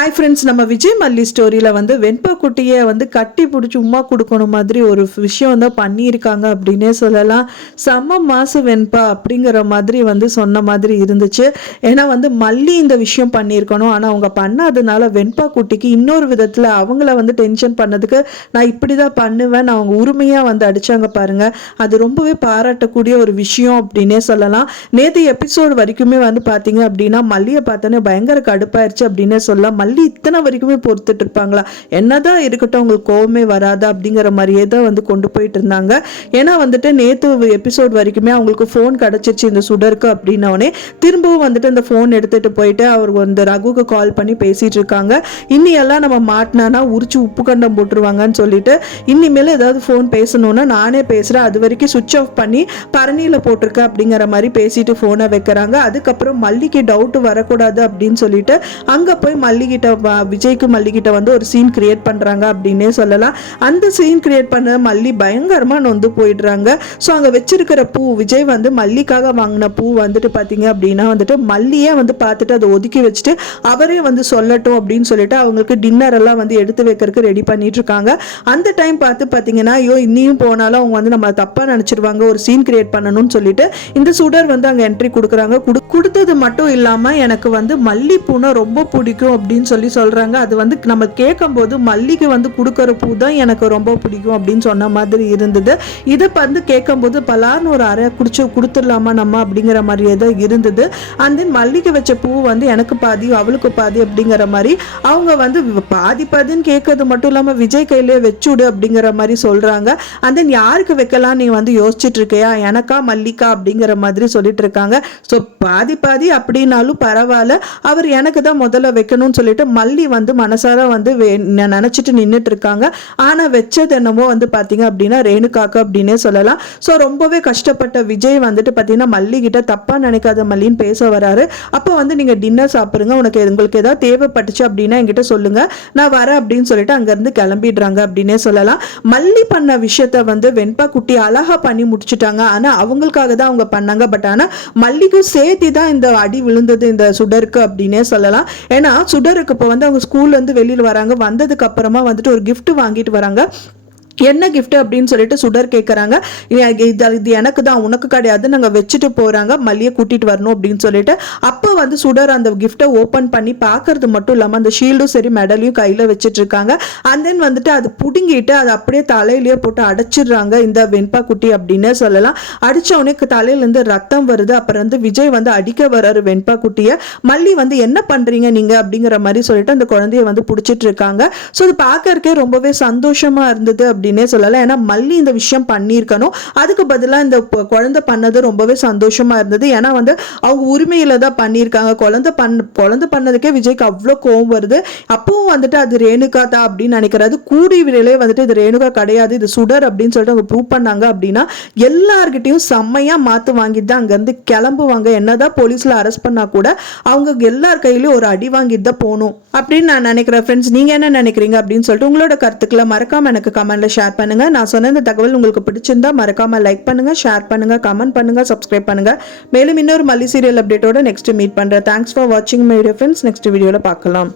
Hi friends, நம்ம விஜய் மல்லி ஸ்டோரியில் வந்து வெண்பா குட்டியை வந்து கட்டி பிடிச்சி உமா கொடுக்கணும் மாதிரி ஒரு விஷயம் வந்து பண்ணியிருக்காங்க அப்படின்னே சொல்லலாம். செம்ம மாசு வெண்பா அப்படிங்கிற மாதிரி வந்து சொன்ன மாதிரி இருந்துச்சு. ஏன்னா வந்து மல்லி இந்த விஷயம் பண்ணியிருக்கணும், ஆனால் அவங்க பண்ணாதனால வெண்பா குட்டிக்கு இன்னொரு விதத்தில் அவங்கள வந்து டென்ஷன் பண்ணதுக்கு நான் இப்படி தான் பண்ணுவேன் அவங்க உரிமையாக வந்து அடித்தாங்க பாருங்க. அது ரொம்பவே பாராட்டக்கூடிய ஒரு விஷயம் அப்படின்னே சொல்லலாம். நேற்று எபிசோடு வரைக்குமே வந்து பார்த்தீங்க அப்படின்னா மல்லியை பார்த்தோன்னே பயங்கர கடுப்பாயிருச்சு அப்படின்னே சொல்லலாம். மல்லி இத்தனை வரைக்குமே பொறுத்துட்டு இருப்பாங்களா, என்னதான் இருக்கட்டும் உங்களுக்கு கோவமே வராதா அப்படிங்கிற மாதிரியே தான் வந்து கொண்டு போயிட்டு இருந்தாங்க. ஏன்னா வந்துட்டு நேற்று எபிசோட் வரைக்குமே அவங்களுக்கு ஃபோன் கிடச்சிருச்சு இந்த சுடருக்கு அப்படின்னோடனே திரும்பவும் வந்துட்டு அந்த ஃபோன் எடுத்துட்டு போயிட்டு அவர் வந்து ரகுக்கு கால் பண்ணி பேசிட்டு இருக்காங்க. இன்னியெல்லாம் நம்ம மாட்டினானா உரிச்சு உப்பு கண்டம் போட்டுருவாங்கன்னு சொல்லிட்டு இனிமேல் ஏதாவது ஃபோன் பேசணும்னா நானே பேசுகிறேன், அது வரைக்கும் சுவிட்ச் ஆஃப் பண்ணி பரணியில் போட்டிருக்கேன் அப்படிங்கிற மாதிரி பேசிட்டு ஃபோனை வைக்கிறாங்க. அதுக்கப்புறம் மல்லிக்கு டவுட் வரக்கூடாது அப்படின்னு சொல்லிட்டு அங்கே போய் மல்லிகிட்ட விஜய்க்கு மல்லிகிட்ட வந்து ஒரு சீன் கிரியேட் பண்ணுறாங்க அப்படின்னே சொல்லலாம். அந்த சீன் கிரியேட் பண்ண மல்லி பயங்கரமாக நொந்து போயிடுறாங்க. ஸோ அங்கே வச்சிருக்கிற பூ விஜய் வந்து மல்லிக்காக வாங்கின பூ வந்துட்டு பார்த்தீங்க அப்படின்னா வந்துட்டு மல்லியே வந்து பார்த்துட்டு அதை ஒதுக்கி வச்சுட்டு அவரே வந்து சொல்லட்டும் அப்படின்னு சொல்லிட்டு அவங்களுக்கு டின்னர் எல்லாம் வந்து எடுத்து வைக்கிறதுக்கு ரெடி பண்ணிட்டு இருக்காங்க. அந்த டைம் பார்த்து பார்த்தீங்கன்னா ஐயோ இன்னியும் போனாலும் அவங்க வந்து நம்ம தப்பாக நினச்சிருவாங்க, ஒரு சீன் கிரியேட் பண்ணணும்னு சொல்லிட்டு இந்த சுடர் வந்து அங்கே என்ட்ரி கொடுக்குறாங்க. கொடுத்தது மட்டும் இல்லாமல் எனக்கு வந்து மல்லி பூனை ரொம்ப பிடிக்கும் அப்படின்னு சொல்லி சொல்கிறாங்க. அது வந்து நம்ம கேட்கும்போது மல்லிக்கு வந்து கொடுக்குற பூ தான் எனக்கு ரொம்ப பிடிக்கும் அப்படின்னு சொன்ன மாதிரி இருந்தது. இதை வந்து கேட்கும்போது பலார்னு ஒரு அரை கொடுத்துடலாமா நம்ம அப்படிங்கிற மாதிரியே தான் இருந்தது. அண்ட் தென் மல்லிக்கு வச்ச பூ வந்து எனக்கு பாதி அவளுக்கு பாதி அப்படிங்கிற மாதிரி அவங்க வந்து பாதி பாதின்னு கேட்கறது மட்டும் இல்லாமல் விஜய் கையிலே வச்சுடு அப்படிங்கிற மாதிரி சொல்கிறாங்க. அண்ட் தென் யாருக்கு வைக்கலாம் நீ வந்து யோசிச்சுட்டு இருக்கியா, எனக்கா மல்லிக்கா அப்படிங்கிற மாதிரி சொல்லிட்டு இருக்காங்க. ஸோ பாதி பாதி அப்படின்னாலும் பரவாயில்ல, அவர் எனக்கு தான் முதல்ல வைக்கணும்னு சொல்லிட்டு மல்லி வந்து மனசார வந்து நினைச்சிட்டு நின்றுட்டு இருக்காங்க. ஆனா வச்சது என்னமோ வந்து பாத்தீங்க அப்படின்னா ரேணுகாக்கு அப்படின்னே சொல்லலாம். ஸோ ரொம்பவே கஷ்டப்பட்ட விஜய் வந்துட்டு பாத்தீங்கன்னா மல்லி கிட்ட தப்பா நினைக்காத மல்லின்னு பேச வராரு. அப்போ வந்து நீங்க டின்னர் சாப்பிடுங்க, உங்களுக்கு ஏதாவது தேவைப்பட்டுச்சு அப்படின்னா என்கிட்ட சொல்லுங்க, நான் வரேன் அப்படின்னு சொல்லிட்டு அங்க இருந்து கிளம்பிடுறாங்க அப்படின்னே சொல்லலாம். மல்லி பண்ண விஷயத்த வந்து வெண்பா குட்டி அழகா பண்ணி முடிச்சுட்டாங்க. ஆனா அவங்களுக்காக தான் அவங்க பண்ணாங்க. பட் ஆனா மல்லிக்கும் சேர்த்தி தான் இந்த அடி விழுந்தது இந்த சுடருக்கு அப்படின்னே சொல்லலாம். ஏன்னா சுடருக்கு இப்போ வந்து அவங்க ஸ்கூல்ல இருந்து வெளியில் வராங்க, வந்ததுக்கு அப்புறமா வந்துட்டு ஒரு கிஃப்ட் வாங்கிட்டு வராங்க. என்ன கிஃப்ட் அப்படின்னு சொல்லிட்டு சுடர் கேட்குறாங்க. இது எனக்கு தான் உனக்கு கிடையாது, நாங்கள் வச்சுட்டு போகிறாங்க, மல்லியை கூட்டிகிட்டு வரணும் அப்படின்னு சொல்லிட்டு அப்போ வந்து சுடர் அந்த கிஃப்ட்டை ஓப்பன் பண்ணி பார்க்கறது மட்டும் இல்லாமல் அந்த ஷீல்டும் சரி மெடலையும் கையில் வச்சுட்டு இருக்காங்க. அண்ட் தென் வந்துட்டு அது பிடுங்கிட்டு அதை அப்படியே தலையிலேயே போட்டு அடைச்சிடுறாங்க இந்த வெண்பா குட்டி அப்படின்னே சொல்லலாம். அடித்தவனே தலையிலேருந்து ரத்தம் வருது. அப்புறம் வந்து விஜய் வந்து அடிக்க வர்றாரு வெண்பா குட்டியை. மல்லி வந்து என்ன பண்ணுறீங்க நீங்கள் அப்படிங்கிற மாதிரி சொல்லிட்டு அந்த குழந்தைய வந்து பிடிச்சிட்டு இருக்காங்க. ஸோ அது பார்க்கறக்கே ரொம்பவே சந்தோஷமாக இருந்தது அப்படின்னு சொல்லலாம். ஏன்னா மல்லி இந்த விஷயம் பண்ணியிருக்கணும், அதுக்கு பதிலாக இந்த குழந்தை பண்ணது ரொம்பவே சந்தோஷமா இருந்தது. ஏன்னா வந்து அவங்க உரிமையில தான் பண்ணியிருக்காங்க. குழந்தை பண்ணதுக்கே விஜய்க்கு அவ்வளோ கோவம் வருது. அப்பவும் வந்துட்டு அது ரேணுகா தான் அப்படின்னு நினைக்கிறாரு. கூடி விரையிலே வந்துட்டு இது ரேணுகா கிடையாது, இது சுடர் அப்படின்னு சொல்லிட்டு அவங்க ப்ரூவ் பண்ணாங்க அப்படின்னா எல்லார்கிட்டையும் செம்மையா மாத்து வாங்கிட்டு தான் அங்கேருந்து கிளம்புவாங்க. என்னதான் போலீஸ்ல அரெஸ்ட் பண்ணா கூட அவங்க எல்லார் கையிலையும் ஒரு அடி வாங்கிட்டு தான் போகணும் அப்படின்னு நான் நினைக்கிறேன். ஃப்ரெண்ட்ஸ், நீங்க என்ன நினைக்கிறீங்க அப்படின்னு சொல்லிட்டு உங்களோட கருத்துக்களை மறக்காம எனக்கு கமெண்ட்ல ஷேர் பண்ணுங்க. நான் சொன்ன இந்த தகவல் உங்களுக்கு பிடிச்சிருந்தா மறக்காம லைக் பண்ணுங்க, ஷேர் பண்ணுங்க, கமெண்ட் பண்ணுங்க, சப்ஸ்கிரைப் பண்ணுங்க. மேலும் இன்னொரு மல்லி சீரியல் அப்டேட்டோட நெக்ஸ்ட் மீட் பண்றேன். தேங்க்ஸ் ஃபார் வாட்சிங் மை வீடியோ ஃப்ரெண்ட்ஸ். நெக்ஸ்ட் வீடியோல பார்க்கலாம்.